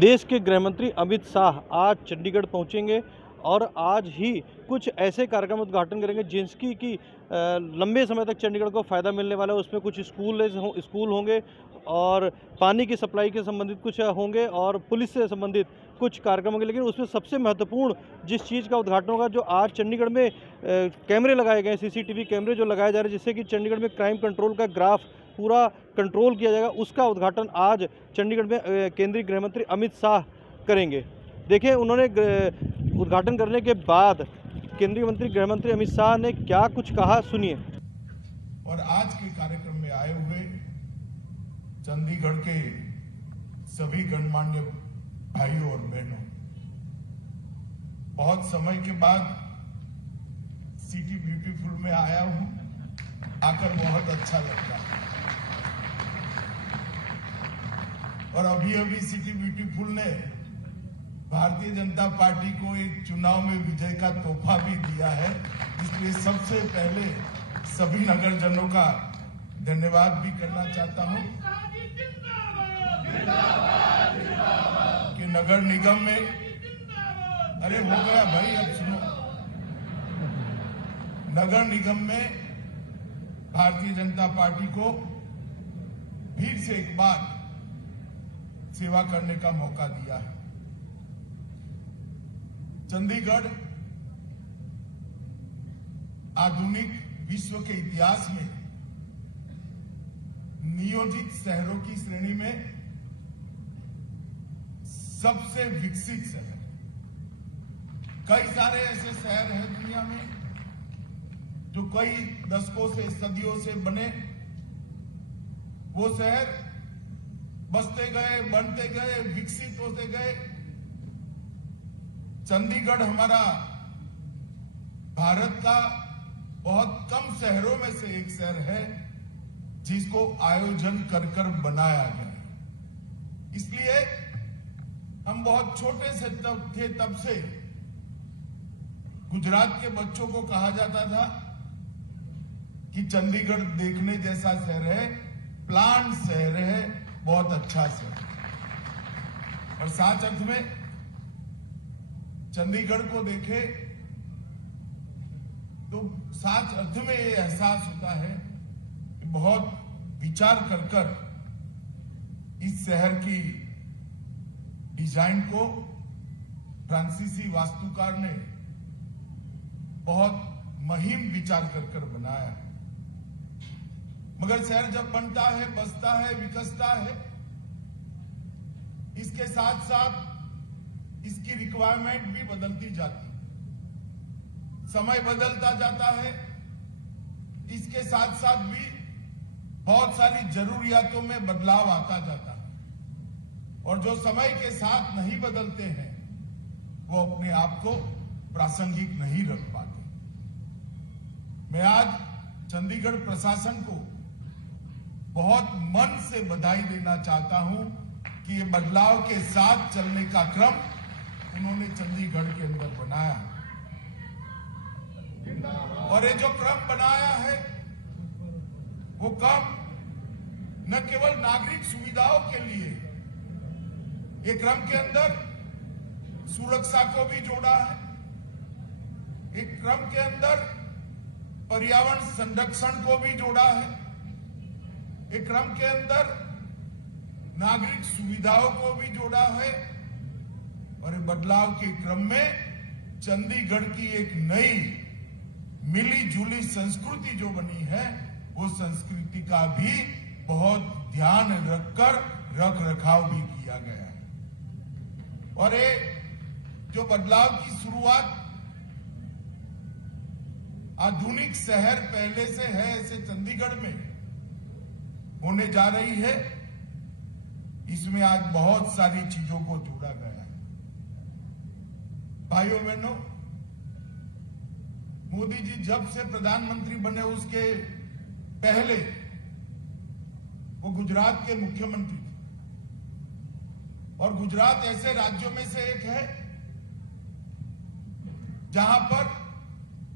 देश के गृहमंत्री अमित शाह आज चंडीगढ़ पहुंचेंगे और आज ही कुछ ऐसे कार्यक्रम उद्घाटन करेंगे जिसकी कि लंबे समय तक चंडीगढ़ को फ़ायदा मिलने वाला है। उसमें कुछ स्कूल होंगे और पानी की सप्लाई के संबंधित कुछ होंगे और पुलिस से संबंधित कुछ कार्यक्रम होंगे। लेकिन उसमें सबसे महत्वपूर्ण जिस चीज़ का उद्घाटन होगा, जो आज चंडीगढ़ में कैमरे लगाए गए हैं, सीसीटीवी कैमरे जो लगाए जा रहे हैं, जिससे कि चंडीगढ़ में क्राइम कंट्रोल का ग्राफ पूरा कंट्रोल किया जाएगा, उसका उद्घाटन आज चंडीगढ़ में केंद्रीय गृहमंत्री अमित शाह करेंगे। देखिए, उन्होंने उद्घाटन करने के बाद केंद्रीय गृहमंत्री अमित शाह ने क्या कुछ कहा, सुनिए। और आज के कार्यक्रम में आए हुए चंडीगढ़ के सभी गणमान्य भाइयों और बहनों, बहुत समय के बाद सिटी ब्यूटीफुल में आया हूं, आकर बहुत अच्छा लगता है। और अभी सिटी ब्यूटीफुल ने भारतीय जनता पार्टी को एक चुनाव में विजय का तोहफा भी दिया है, इसलिए सबसे पहले सभी नगरजनों का धन्यवाद भी करना चाहता हूं कि नगर निगम में, अरे हो गया भाई, अब सुनो, नगर निगम में भारतीय जनता पार्टी को फिर से एक बार सेवा करने का मौका दिया है। चंडीगढ़ आधुनिक विश्व के इतिहास में नियोजित शहरों की श्रेणी में सबसे विकसित शहर। कई सारे ऐसे शहर हैं दुनिया में जो कई दशकों से, सदियों से बने। वो शहर बसते गए, बनते गए, विकसित होते गए। चंडीगढ़ हमारा भारत का बहुत कम शहरों में से एक शहर है जिसको आयोजन कर बनाया गया है। इसलिए हम बहुत छोटे से थे तब से गुजरात के बच्चों को कहा जाता था कि चंडीगढ़ देखने जैसा शहर है, प्लांट शहर है, बहुत अच्छा शहर। और सच अर्थ में चंडीगढ़ को देखे तो सच अर्थ में ये एहसास होता है कि बहुत विचार कर इस शहर की डिजाइन को फ्रांसीसी वास्तुकार ने बहुत महीन विचार कर बनाया। मगर शहर जब बनता है, बसता है, विकसता है, इसके साथ साथ इसकी रिक्वायरमेंट भी बदलती जाती है, समय बदलता जाता है। इसके साथ साथ भी बहुत सारी जरूरियातों में बदलाव आता जाता है और जो समय के साथ नहीं बदलते हैं वो अपने आप को प्रासंगिक नहीं रख पाते। मैं आज चंडीगढ़ प्रशासन को बहुत मन से बधाई देना चाहता हूं कि ये बदलाव के साथ चलने का क्रम उन्होंने चंडीगढ़ के अंदर बनाया। और ये जो क्रम बनाया है वो क्रम न केवल नागरिक सुविधाओं के लिए, ये क्रम के अंदर सुरक्षा को भी जोड़ा है, एक क्रम के अंदर पर्यावरण संरक्षण को भी जोड़ा है, एक क्रम के अंदर नागरिक सुविधाओं को भी जोड़ा है। और बदलाव के क्रम में चंडीगढ़ की एक नई मिली जुली संस्कृति जो बनी है, वो संस्कृति का भी बहुत ध्यान रखकर रख रखाव भी किया गया है। और ये जो बदलाव की शुरुआत आधुनिक शहर पहले से है ऐसे चंडीगढ़ में होने जा रही है, इसमें आज बहुत सारी चीजों को जोड़ा गया है। भाइयों बहनों, मोदी जी जब से प्रधानमंत्री बने उसके पहले वो गुजरात के मुख्यमंत्री थे और गुजरात ऐसे राज्यों में से एक है जहां पर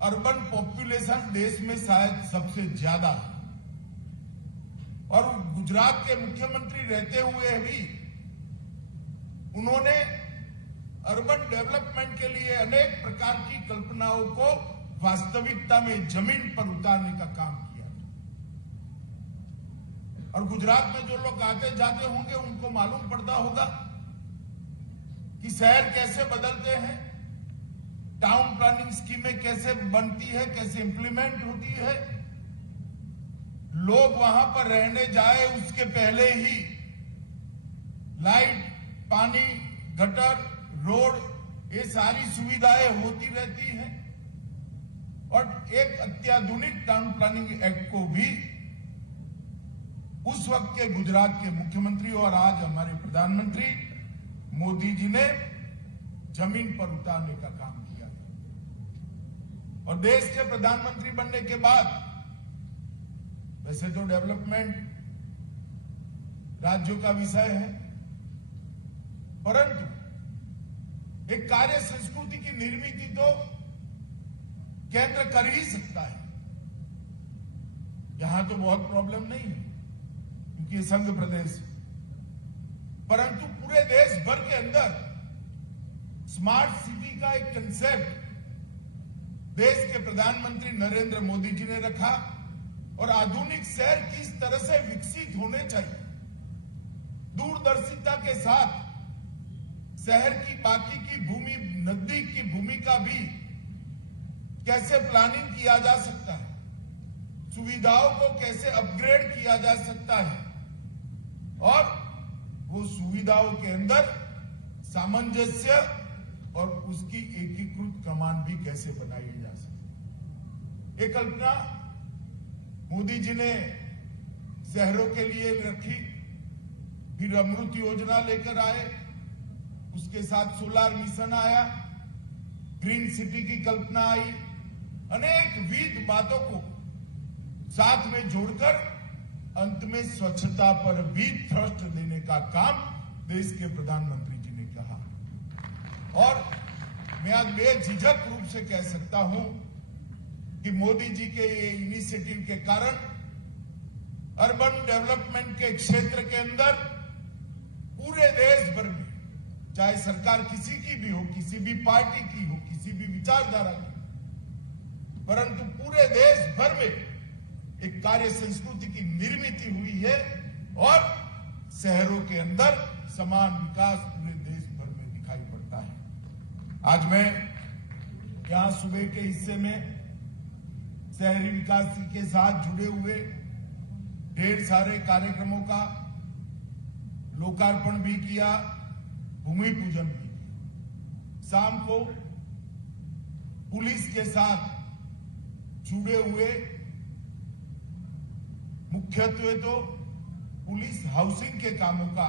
अर्बन पॉपुलेशन देश में शायद सबसे ज्यादा है। और गुजरात के मुख्यमंत्री रहते हुए भी उन्होंने अर्बन डेवलपमेंट के लिए अनेक प्रकार की कल्पनाओं को वास्तविकता में जमीन पर उतारने का काम किया। और गुजरात में जो लोग आते जाते होंगे उनको मालूम पड़ता होगा कि शहर कैसे बदलते हैं, टाउन प्लानिंग स्कीमें कैसे बनती है, कैसे इंप्लीमेंट होती है। लोग वहां पर रहने जाए उसके पहले ही लाइट, पानी, गटर, रोड, ये सारी सुविधाएं होती रहती हैं। और एक अत्याधुनिक टाउन प्लानिंग एक्ट को भी उस वक्त के गुजरात के मुख्यमंत्री और आज हमारे प्रधानमंत्री मोदी जी ने जमीन पर उतारने का काम किया था। और देश के प्रधानमंत्री बनने के बाद वैसे तो डेवलपमेंट राज्यों का विषय है, परंतु एक कार्य संस्कृति की निर्मित तो केंद्र कर ही सकता है। यहां तो बहुत प्रॉब्लम नहीं है क्योंकि ये संघ प्रदेश है, परंतु पूरे देश भर के अंदर स्मार्ट सिटी का एक कंसेप्ट देश के प्रधानमंत्री नरेंद्र मोदी जी ने रखा। और आधुनिक शहर किस तरह से विकसित होने चाहिए, दूरदर्शिता के साथ शहर की बाकी की भूमि, नजदीक की भूमि का भी कैसे प्लानिंग किया जा सकता है, सुविधाओं को कैसे अपग्रेड किया जा सकता है और वो सुविधाओं के अंदर सामंजस्य और उसकी एकीकृत कमान भी कैसे बनाई जा सकती। एक कल्पना मोदी जी ने शहरों के लिए रखी, फिर अमृत योजना लेकर आए, उसके साथ सोलर मिशन आया, ग्रीन सिटी की कल्पना आई, अनेक विविध बातों को साथ में जोड़कर अंत में स्वच्छता पर भी थ्रस्ट देने का काम देश के प्रधानमंत्री जी ने कहा। और मैं आज बेझिझक रूप से कह सकता हूं कि मोदी जी के ये इनिशिएटिव के कारण अर्बन डेवलपमेंट के क्षेत्र के अंदर पूरे देश भर में, चाहे सरकार किसी की भी हो, किसी भी पार्टी की हो, किसी भी विचारधारा की, परंतु पूरे देश भर में एक कार्य संस्कृति की निर्मित हुई है और शहरों के अंदर समान विकास पूरे देश भर में दिखाई पड़ता है। आज मैं यहां सुबह के हिस्से में शहरी विकास के साथ जुड़े हुए ढेर सारे कार्यक्रमों का लोकार्पण भी किया, भूमि पूजन भी किया। शाम को पुलिस के साथ जुड़े हुए मुख्यत्वे तो पुलिस हाउसिंग के कामों का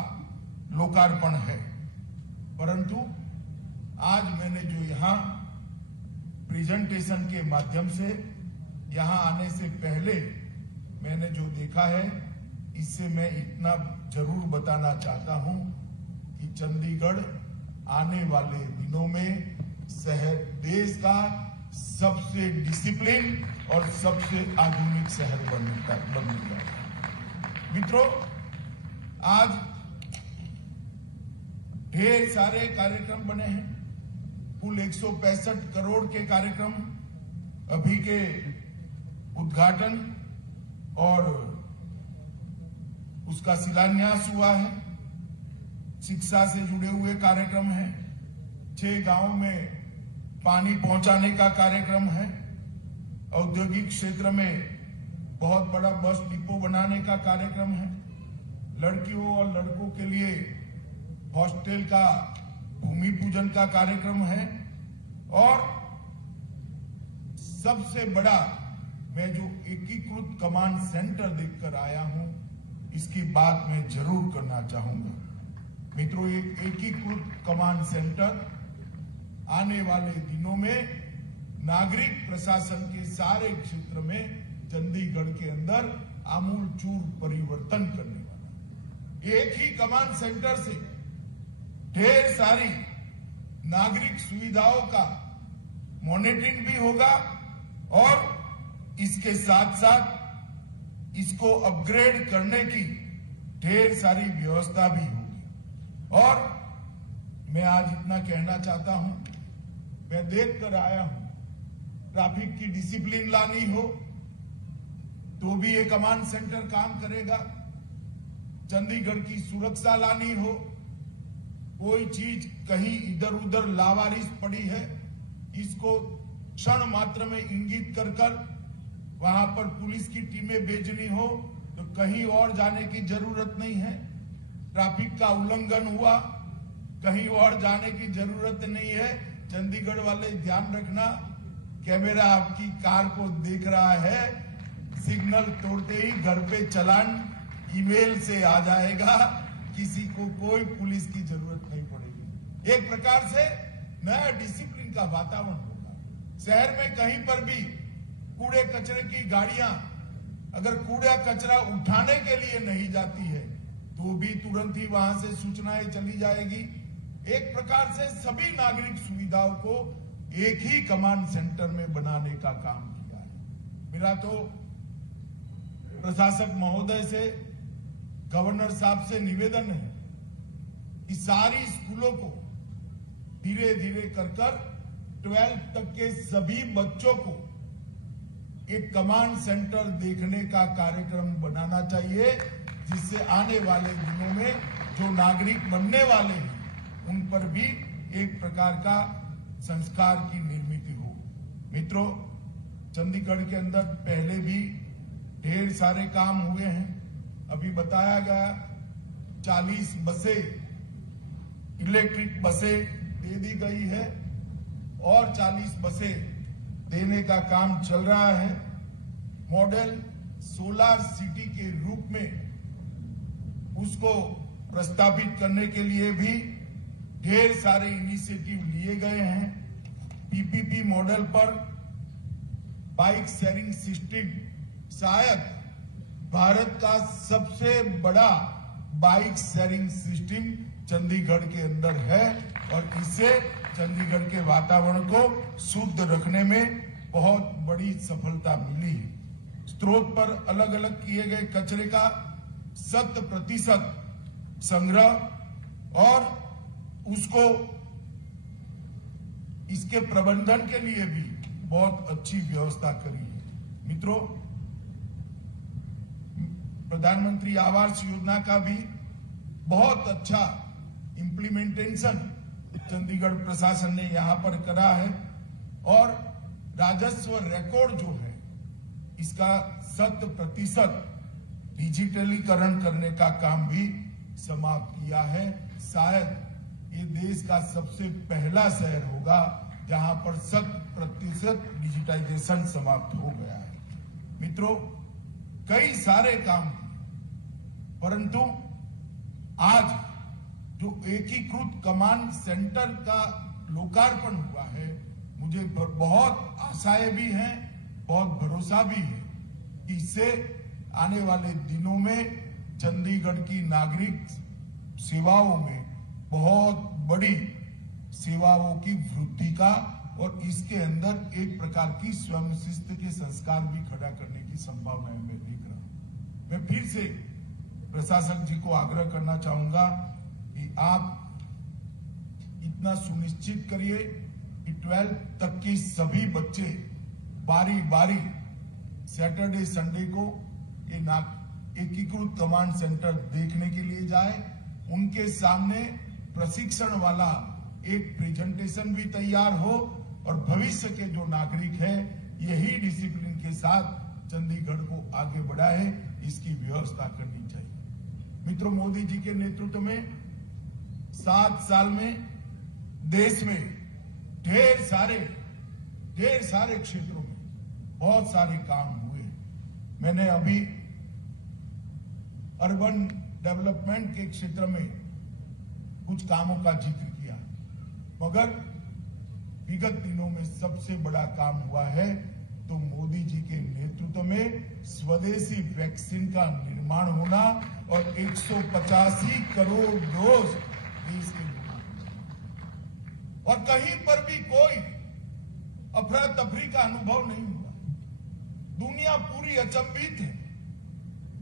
लोकार्पण है, परंतु आज मैंने जो यहां प्रेजेंटेशन के माध्यम से यहां आने से पहले मैंने जो देखा है, इससे मैं इतना जरूर बताना चाहता हूं कि चंडीगढ़ आने वाले दिनों में शहर देश का सबसे डिसिप्लिन और सबसे आधुनिक शहर बनेगा। मित्रों, आज ढेर सारे कार्यक्रम बने हैं। कुल 165 करोड़ के कार्यक्रम अभी के उद्घाटन और उसका शिलान्यास हुआ है। शिक्षा से जुड़े हुए कार्यक्रम हैं, 6 गांवों में पानी पहुंचाने का कार्यक्रम है, औद्योगिक क्षेत्र में बहुत बड़ा बस डिपो बनाने का कार्यक्रम है, लड़कियों और लड़कों के लिए हॉस्टल का भूमि पूजन का कार्यक्रम है और सबसे बड़ा मैं जो एकीकृत कमांड सेंटर देखकर आया हूं, इसकी बात मैं जरूर करना चाहूंगा। मित्रों, एक एकीकृत कमांड सेंटर आने वाले दिनों में नागरिक प्रशासन के सारे क्षेत्र में चंडीगढ़ के अंदर आमूलचूल परिवर्तन करने वाला। एक ही कमांड सेंटर से ढेर सारी नागरिक सुविधाओं का मॉनिटरिंग भी होगा और इसके साथ साथ इसको अपग्रेड करने की ढेर सारी व्यवस्था भी होगी और मैं आज इतना कहना चाहता हूं, मैं देख कर आया हूं, ट्रैफिक की डिसिप्लिन लानी हो तो भी ये कमांड सेंटर काम करेगा। चंडीगढ़ की सुरक्षा लानी हो, कोई चीज कहीं इधर उधर लावारिस पड़ी है, इसको क्षण मात्र में इंगित कर वहां पर पुलिस की टीमें भेजनी हो तो कहीं और जाने की जरूरत नहीं है। ट्रैफिक का उल्लंघन हुआ, कहीं और जाने की जरूरत नहीं है। चंडीगढ़ वाले ध्यान रखना, कैमरा आपकी कार को देख रहा है, सिग्नल तोड़ते ही घर पे चालान ईमेल से आ जाएगा, किसी को कोई पुलिस की जरूरत नहीं पड़ेगी। एक प्रकार से नया डिसिप्लिन का वातावरण होगा। शहर में कहीं पर भी कूड़े कचरे की गाड़ियां अगर कूड़ा कचरा उठाने के लिए नहीं जाती है तो भी तुरंत ही वहां से सूचनाएं चली जाएगी। एक प्रकार से सभी नागरिक सुविधाओं को एक ही कमांड सेंटर में बनाने का काम किया है। मेरा तो प्रशासक महोदय से, गवर्नर साहब से निवेदन है कि सारी स्कूलों को धीरे धीरे कर 12th तक के सभी बच्चों को एक कमांड सेंटर देखने का कार्यक्रम बनाना चाहिए, जिससे आने वाले दिनों में जो नागरिक बनने वाले हैं उन पर भी एक प्रकार का संस्कार की निर्मित हो। मित्रों, चंडीगढ़ के अंदर पहले भी ढेर सारे काम हुए हैं। अभी बताया गया 40 बसें, इलेक्ट्रिक बसें दे दी गई है और 40 बसें देने का काम चल रहा है। मॉडल सोलर सिटी के रूप में उसको प्रस्तावित करने के लिए भी ढेर सारे इनिशिएटिव लिए गए हैं। पीपीपी मॉडल पर बाइक शेयरिंग सिस्टम शायद भारत का सबसे बड़ा बाइक शेयरिंग सिस्टम चंडीगढ़ के अंदर है और इससे चंडीगढ़ के वातावरण को शुद्ध रखने में बहुत बड़ी सफलता मिली है। स्रोत पर अलग अलग किए गए कचरे का 100% संग्रह और उसको इसके प्रबंधन के लिए भी बहुत अच्छी व्यवस्था करी है। मित्रों, प्रधानमंत्री आवास योजना का भी बहुत अच्छा इंप्लीमेंटेशन चंडीगढ़ प्रशासन ने यहां पर करा है और राजस्व रिकॉर्ड जो है इसका 100% डिजिटलीकरण करने का काम भी समाप्त किया है। शायद ये देश का सबसे पहला शहर होगा जहां पर 100% डिजिटाइजेशन समाप्त हो गया है। मित्रों, कई सारे काम किए, परंतु आज जो एकीकृत कमांड सेंटर का लोकार्पण हुआ है, मुझे बहुत आशाएं भी हैं, बहुत भरोसा भी है कि इससे आने वाले दिनों में चंडीगढ़ की नागरिक सेवाओं में बहुत बड़ी सेवाओं की वृद्धि का और इसके अंदर एक प्रकार की स्वयं शिस्त के संस्कार भी खड़ा करने की संभावनाएं मैं देख रहा हूं। मैं फिर से प्रशासक जी को आग्रह करना चाहूंगा कि आप इतना सुनिश्चित करिए कि 12th तक की सभी बच्चे बारी बारी सैटरडे संडे को ये एकीकृत कमांड सेंटर देखने के लिए जाए। उनके सामने प्रशिक्षण वाला एक प्रेजेंटेशन भी तैयार हो और भविष्य के जो नागरिक हैं यही डिसिप्लिन के साथ चंडीगढ़ को आगे बढ़ाए, इसकी व्यवस्था करनी चाहिए। मित्रों, मोदी जी के नेतृत्व में 7 साल में देश में ढेर सारे क्षेत्रों में बहुत सारे काम हुए। मैंने अभी अर्बन डेवलपमेंट के क्षेत्र में कुछ कामों का जिक्र किया, मगर विगत दिनों में सबसे बड़ा काम हुआ है तो मोदी जी के नेतृत्व में स्वदेशी वैक्सीन का निर्माण होना और 185 करोड़ डोज देश के और कहीं पर भी कोई अफरा तफरी का अनुभव नहीं हुआ। दुनिया पूरी अचंभित है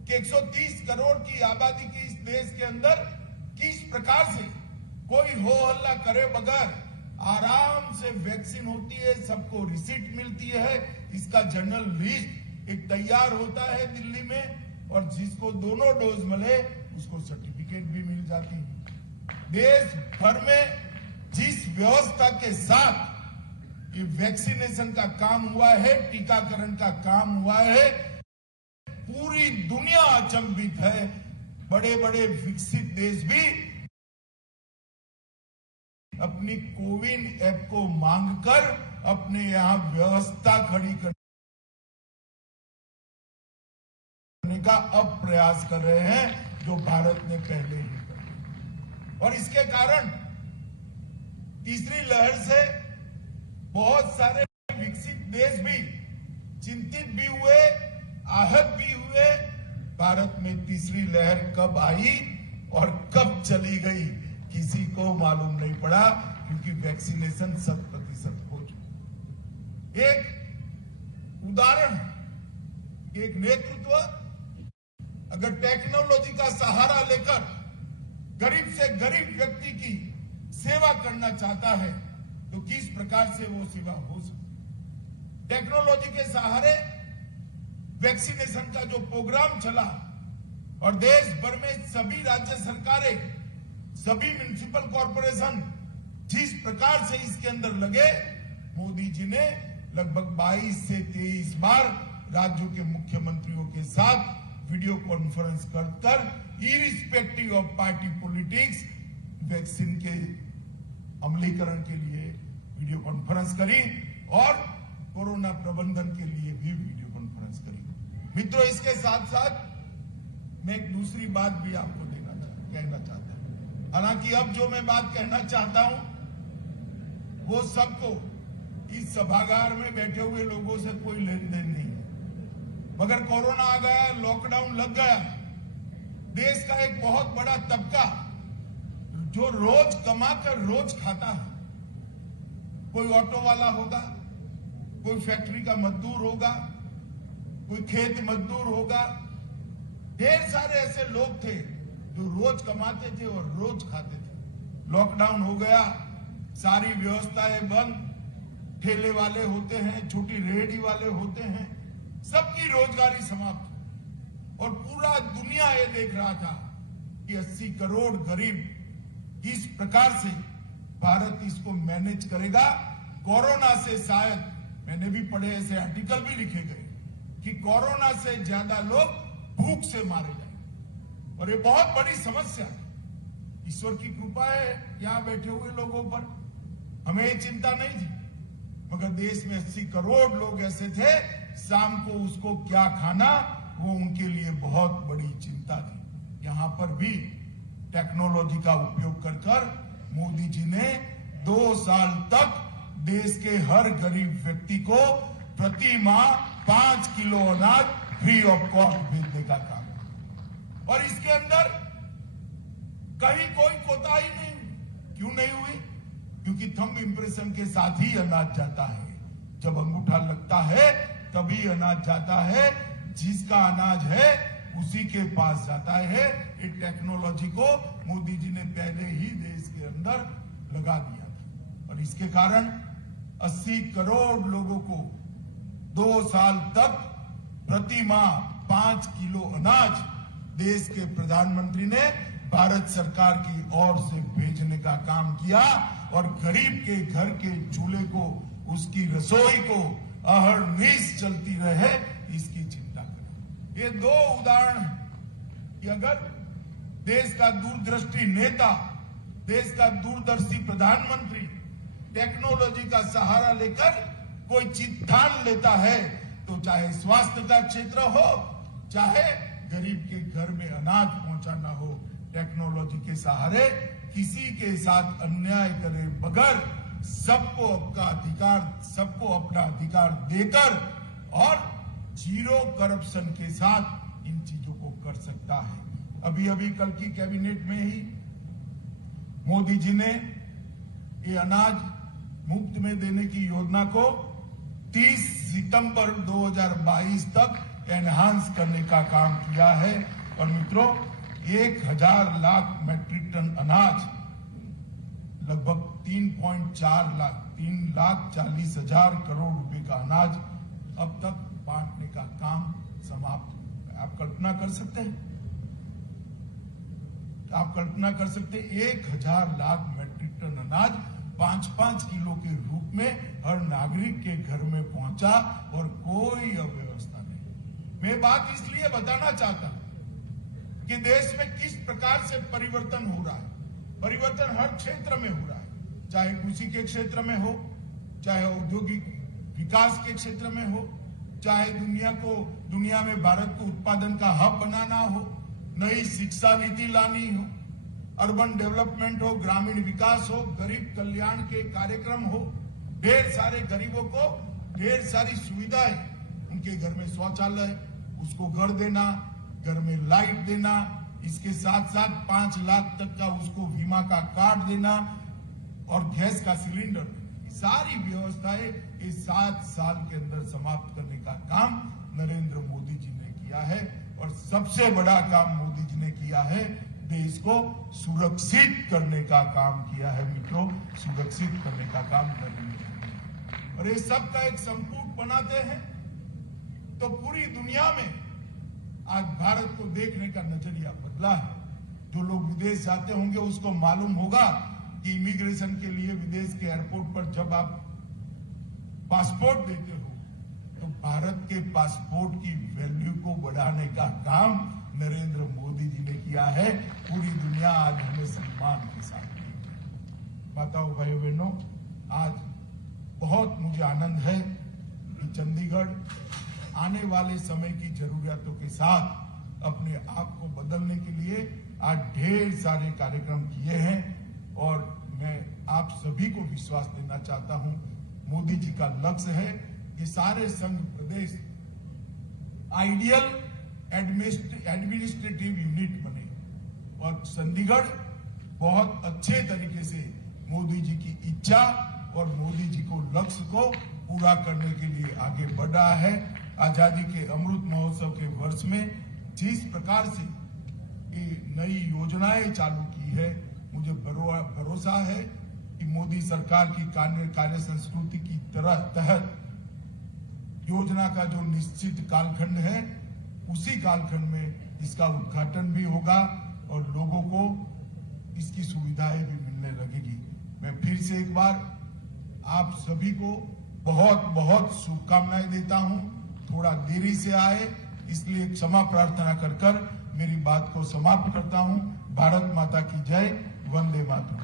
कि 130 करोड़ की आबादी के इस देश के अंदर किस प्रकार से कोई हो हल्ला करे बगैर आराम से वैक्सीन होती है, सबको रिसीट मिलती है, इसका जनरल लिस्ट एक तैयार होता है दिल्ली में, और जिसको दोनों डोज मिले उसको सर्टिफिकेट भी मिल जाती है। देश भर में जिस व्यवस्था के साथ ये वैक्सीनेशन का काम हुआ है, टीकाकरण का काम हुआ है, पूरी दुनिया अचंभित है। बड़े बड़े विकसित देश भी अपनी कोविन ऐप को मांगकर अपने यहां व्यवस्था खड़ी करने का अब प्रयास कर रहे हैं, जो भारत ने पहले ही कर। और इसके कारण तीसरी लहर से बहुत सारे विकसित देश भी चिंतित भी हुए, आहत भी हुए। भारत में तीसरी लहर कब आई और कब चली गई किसी को मालूम नहीं पड़ा, क्योंकि वैक्सीनेशन 100% हो चुका। एक उदाहरण, एक नेतृत्व अगर टेक्नोलॉजी का सहारा लेकर गरीब से गरीब व्यक्ति की सेवा करना चाहता है तो किस प्रकार से वो सेवा हो सकती। टेक्नोलॉजी के सहारे वैक्सीनेशन का जो प्रोग्राम चला और देश भर में सभी राज्य सरकारें, सभी म्युनिसिपल कॉर्पोरेशन जिस प्रकार से इसके अंदर लगे, मोदी जी ने लगभग 22 से 23 बार राज्यों के मुख्यमंत्रियों के साथ वीडियो कॉन्फ्रेंस कर irrespective of party politics vaccine के अमलीकरण के लिए वीडियो कॉन्फ्रेंस करी और कोरोना प्रबंधन के लिए भी वीडियो कॉन्फ्रेंस करी। मित्रों, इसके साथ साथ मैं एक दूसरी बात भी आपको कहना चाहता हूं। हालांकि अब जो मैं बात कहना चाहता हूं वो सबको, इस सभागार में बैठे हुए लोगों से कोई लेन देन नहीं है, मगर कोरोना आ गया, लॉकडाउन लग गया, देश का एक बहुत बड़ा तबका जो रोज कमाकर रोज खाता है, कोई ऑटो वाला होगा, कोई फैक्ट्री का मजदूर होगा, कोई खेत मजदूर होगा, ढेर सारे ऐसे लोग थे जो रोज कमाते थे और रोज खाते थे। लॉकडाउन हो गया, सारी व्यवस्थाएं बंद, ठेले वाले होते हैं, छोटी रेहड़ी वाले होते हैं, सबकी रोजगारी समाप्त। और पूरा दुनिया ये देख रहा था कि 80 करोड़ गरीब किस प्रकार से भारत इसको मैनेज करेगा। कोरोना से शायद, मैंने भी पढ़े, ऐसे आर्टिकल भी लिखे गए कि कोरोना से ज्यादा लोग भूख से मारे जाएंगे, और ये बहुत बड़ी समस्या है। ईश्वर की कृपा है यहां बैठे हुए लोगों पर, हमें ये चिंता नहीं थी, मगर देश में 80 करोड़ लोग ऐसे थे, शाम को उसको क्या खाना, वो उनके लिए बहुत बड़ी चिंता थी। यहां पर भी टेक्नोलॉजी का उपयोग कर मोदी जी ने 2 साल तक देश के हर गरीब व्यक्ति को प्रति माह 5 किलो अनाज फ्री ऑफ कॉस्ट भेजने का काम, और इसके अंदर कहीं कोई कोताही नहीं हुई। क्यों नहीं हुई? क्योंकि थंब इंप्रेशन के साथ ही अनाज जाता है। जब अंगूठा लगता है तभी अनाज जाता है, जिसका अनाज है उसी के पास जाता है। ये टेक्नोलॉजी को मोदी जी ने पहले ही देश के अंदर लगा दिया था, और इसके कारण 80 करोड़ लोगों को 2 साल तक प्रति माह 5 किलो अनाज देश के प्रधानमंत्री ने भारत सरकार की ओर से भेजने का काम किया, और गरीब के घर के चूल्हे को, उसकी रसोई को अहर्निश चलती रहे, इसकी चिंता करें। ये 2 उदाहरण हैं कि अगर देश का दूरदृष्टि नेता, देश का दूरदर्शी प्रधानमंत्री टेक्नोलॉजी का सहारा लेकर कोई चीज ठान लेता है, तो चाहे स्वास्थ्य का क्षेत्र हो, चाहे गरीब के घर में अनाज पहुंचाना हो, टेक्नोलॉजी के सहारे किसी के साथ अन्याय करे बगैर सबको अपना अधिकार देकर और जीरो करप्शन के साथ इन चीजों को कर सकता है। अभी कल की कैबिनेट में ही मोदी जी ने ये अनाज मुफ्त में देने की योजना को 30 सितंबर 2022 तक एनहांस करने का काम किया है। और मित्रों, 1000 लाख मैट्रिक टन अनाज लगभग 3,40,000 करोड़ रुपए का अनाज अब तक बांटने का काम समाप्त हो गया। आप कल्पना कर सकते हैं, 1,000 लाख मैट्रिक टन अनाज 5-5 किलो के रूप में हर नागरिक के घर में पहुंचा और कोई अव्यवस्था नहीं। मैं बात इसलिए बताना चाहता हूं कि देश में किस प्रकार से परिवर्तन हो रहा है। परिवर्तन हर क्षेत्र में हो रहा है, चाहे कृषि के क्षेत्र में हो, चाहे औद्योगिक विकास के क्षेत्र में हो, चाहे दुनिया में भारत को उत्पादन का हब बनाना हो, नई शिक्षा नीति लानी हो, अर्बन डेवलपमेंट हो, ग्रामीण विकास हो, गरीब कल्याण के कार्यक्रम हो, ढेर सारे गरीबों को ढेर सारी सुविधाएं, उनके घर में शौचालय, उसको घर देना, घर में लाइट देना, इसके साथ साथ 5 लाख तक का उसको बीमा का कार्ड देना और गैस का सिलेंडर देना। सारी व्यवस्थाएं इस 7 साल के अंदर समाप्त करने का काम नरेंद्र मोदी जी ने किया है। और सबसे बड़ा काम मोदी जी ने किया है, देश को सुरक्षित करने का काम किया है। मित्रों, सुरक्षित करने का काम नरेंद्र मोदी, और ये सब का एक संपुट बनाते हैं तो पूरी दुनिया में आज भारत को देखने का नजरिया बदला है। जो लोग विदेश जाते होंगे उसको मालूम होगा कि इमिग्रेशन के लिए विदेश के एयरपोर्ट पर जब आप पासपोर्ट देते हो तो भारत के पासपोर्ट की वैल्यू को बढ़ाने का काम नरेंद्र मोदी जी ने किया है। पूरी दुनिया आज हमें सम्मान के साथ माताओं भाइयों बहनों, आज बहुत मुझे आनंद है कि चंडीगढ़ आने वाले समय की जरूरियातों के साथ अपने आप को बदलने के लिए आज ढेर सारे कार्यक्रम किए हैं। और मैं आप सभी को विश्वास देना चाहता हूं, मोदी जी का लक्ष्य है कि सारे संघ प्रदेश आइडियल एडमिनिस्ट्रेटिव यूनिट बने और चंडीगढ़ बहुत अच्छे तरीके से मोदी जी की इच्छा और मोदी जी को लक्ष्य को पूरा करने के लिए आगे बढ़ रहा है। आजादी के अमृत महोत्सव के वर्ष में जिस प्रकार से ये नई योजनाएं चालू की है, मुझे भरोसा है कि मोदी सरकार की कार्य संस्कृति की तहत योजना का जो निश्चित कालखंड है, उसी कालखंड में इसका उद्घाटन भी होगा और लोगों को इसकी सुविधाएं भी मिलने लगेगी। मैं फिर से एक बार आप सभी को बहुत बहुत शुभकामनाएं देता हूं। थोड़ा देरी से आए इसलिए क्षमा प्रार्थना कर मेरी बात को समाप्त करता हूं। भारत माता की जय, वंदे मातरम।